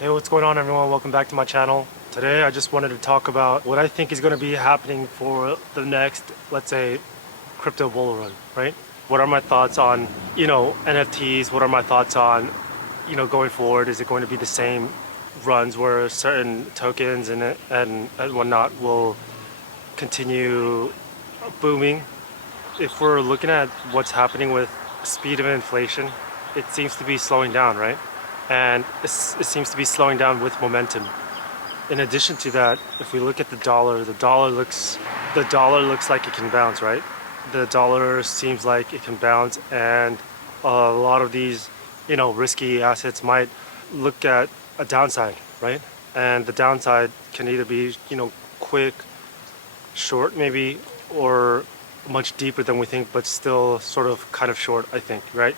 Hey, what's going on, everyone? Welcome back to my channel. Today I just wanted to talk about what I think is going to be happening for the next, let's say, crypto bull run, right? What are my thoughts on, NFTs? What are my thoughts on, going forward? Is it going to be the same runs where certain tokens and whatnot will continue booming? If we're looking at what's happening with speed of inflation, it seems to be slowing down, right? And it seems to be slowing down with momentum. In addition to that, if we look at the dollar looks like it can bounce, right? The dollar seems like it can bounce, and a lot of these, risky assets might look at a downside, right? And the downside can either be, quick, short maybe, or much deeper than we think, but still sort of kind of short, I think, right?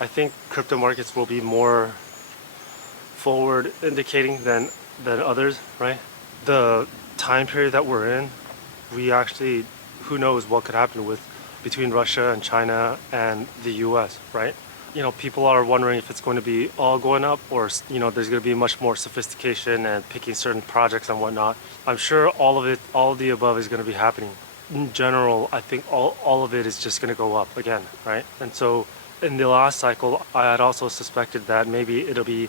I think crypto markets will be more forward indicating than others, right? The time period that we're in, we actually, who knows what could happen with between Russia and China and the US, right? People are wondering if it's going to be all going up, or there's going to be much more sophistication and picking certain projects and whatnot. I'm sure all of the above is going to be happening. In general, I think all of it is just going to go up again, right? And so in the last cycle, I had also suspected that maybe it'll be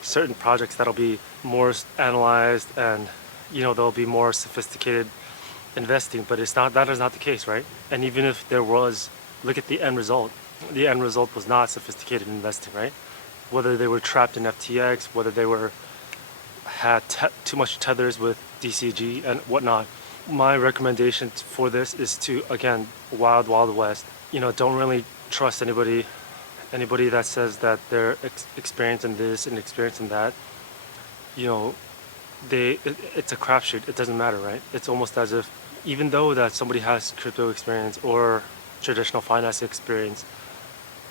certain projects that'll be more analyzed, and there'll be more sophisticated investing, but that is not the case, right? And even if there was, look at the end result. The end result was not sophisticated investing, right? Whether they were trapped in FTX, whether they had too much tethers with DCG and whatnot. My recommendation for this is to, again, wild west. Don't really trust anybody that says that they're experienced in this and experienced in that. It's a crapshoot. It doesn't matter, right? It's almost as if, even though that somebody has crypto experience or traditional finance experience,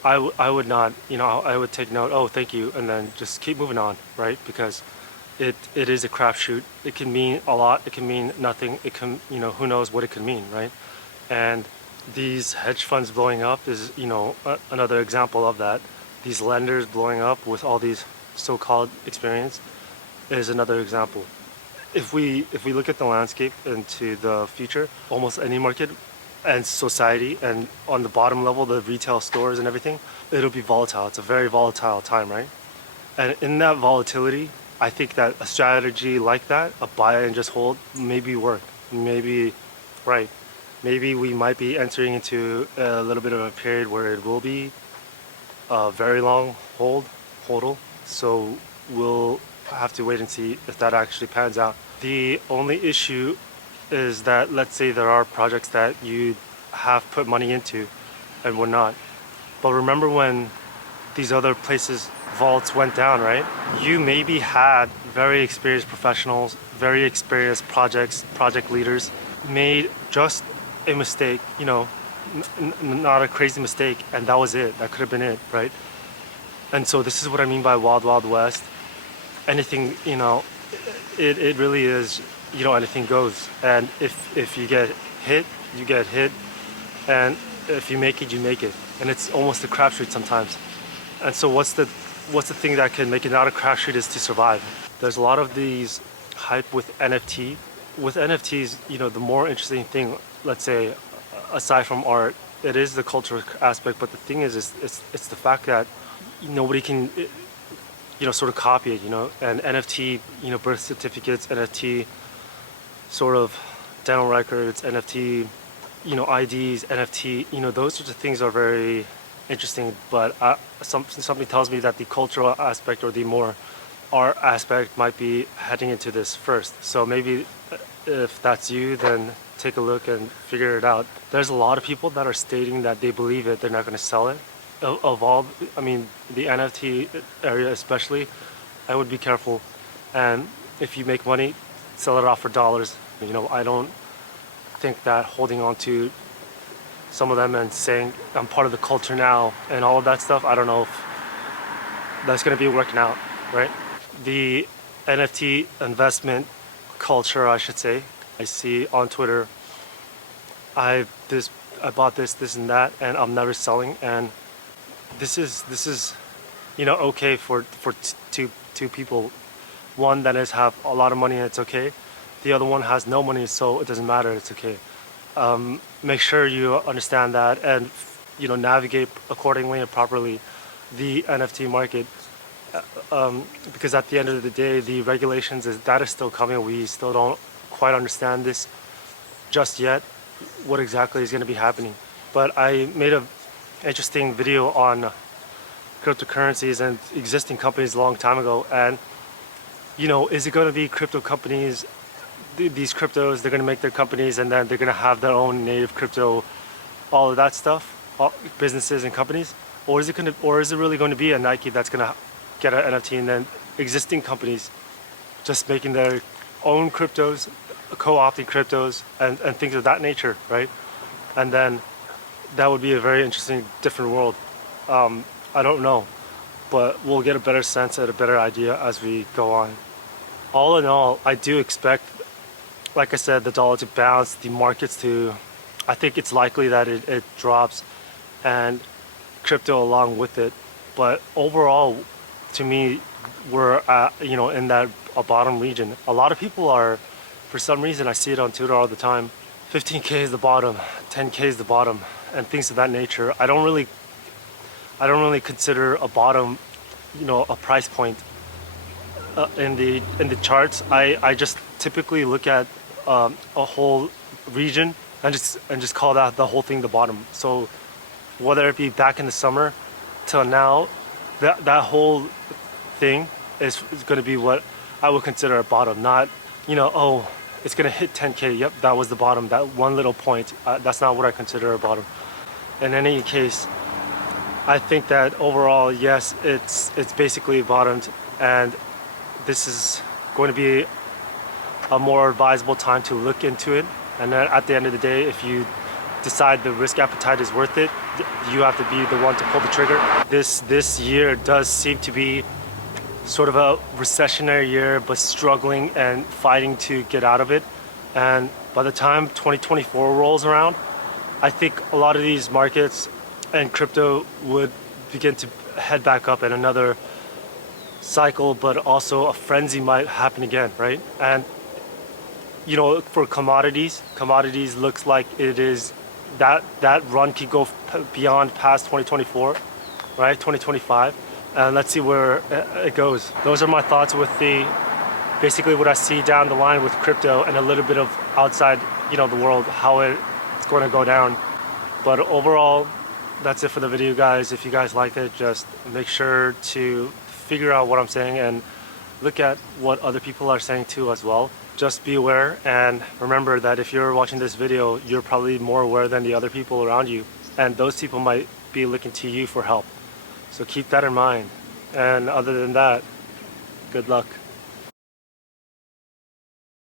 I would not, I would take note, oh, thank you, and then just keep moving on, right? Because it is a crapshoot. It can mean a lot. It can mean nothing. It can, who knows what it can mean, right? And these hedge funds blowing up is, another example of that. These lenders blowing up with all these so-called experience is another example. If we look at the landscape into the future, almost any market and society, and on the bottom level, the retail stores and everything, it'll be volatile. It's a very volatile time, right? And in that volatility, I think that a strategy like that, a buy and just hold, maybe work. Maybe, right. Maybe we might be entering into a little bit of a period where it will be a very long hodl. So we'll have to wait and see if that actually pans out. The only issue is that, let's say there are projects that you have put money into and whatnot. But remember when these other places, vaults, went down, right? You maybe had very experienced professionals, very experienced project leaders made just a mistake, not a crazy mistake, and that was it. That could have been it, right? And so this is what I mean by wild west. Anything, it really is, anything goes. And if you get hit, you get hit, and if you make it, you make it. And it's almost a crapshoot sometimes. And so what's the thing that can make it not a crapshoot is to survive. There's a lot of these hype with NFT. With NFTs, the more interesting thing, let's say, aside from art, it is the cultural aspect. But the thing is it's the fact that nobody can, sort of copy it, and NFT, birth certificates, NFT, sort of dental records, NFT, IDs, NFT, those sorts of things are very interesting. But something tells me that the cultural aspect or the more art aspect might be heading into this first. So maybe if that's you, then take a look and figure it out. There's a lot of people that are stating that they believe it, they're not going to sell it. The NFT area especially, I would be careful. And if you make money, sell it off for dollars. I don't think that holding on to some of them and saying I'm part of the culture now and all of that stuff, I don't know if that's going to be working out, right? The NFT investment culture, I should say, I see on Twitter, I bought this and that, and I'm never selling. And this is okay for two people. One that is have a lot of money and it's okay. The other one has no money, so it doesn't matter. It's okay. Make sure you understand that and navigate accordingly and properly the NFT market. Because at the end of the day, the regulations that is still coming. We still don't quite understand this just yet. What exactly is going to be happening? But I made a interesting video on cryptocurrencies and existing companies a long time ago, and is it going to be crypto companies? These cryptos, they're going to make their companies, and then they're going to have their own native crypto, all of that stuff, businesses and companies, or is it really going to be a Nike that's going to get an NFT, and then existing companies just making their own cryptos, co-opting cryptos, and things of that nature, right? And then that would be a very interesting, different world. I don't know, but we'll get a better sense and a better idea as we go on. All in all, I do expect, like I said, the dollar to bounce, the markets to, I think it's likely that it drops, and crypto along with it. But overall, to me, we're in that a bottom region. A lot of people are, for some reason, I see it on Twitter all the time, 15K is the bottom, 10K is the bottom, and things of that nature. I don't really consider a bottom, a price point in the charts. I just typically look at a whole region and just call that the whole thing the bottom. So whether it be back in the summer till now, that whole thing is going to be what I would consider a bottom. Not oh, it's going to hit 10K. Yep, that was the bottom. That one little point. That's not what I consider a bottom. In any case, I think that overall, yes, it's basically bottomed, and this is going to be a more advisable time to look into it. And then at the end of the day, if you decide the risk appetite is worth it, you have to be the one to pull the trigger. This year does seem to be sort of a recessionary year, but struggling and fighting to get out of it. And by the time 2024 rolls around, I think a lot of these markets and crypto would begin to head back up, and another cycle, but also a frenzy might happen again, right? And for commodities looks like it is that run could go beyond past 2024, right? 2025, and let's see where it goes. Those are my thoughts with basically what I see down the line with crypto, and a little bit of outside the world, how it's going to go down. But overall, that's it for the video, guys. If you guys liked it, just make sure to figure out what I'm saying and look at what other people are saying too as well. Just be aware, and remember that if you're watching this video, you're probably more aware than the other people around you, and those people might be looking to you for help. So keep that in mind. And other than that, good luck.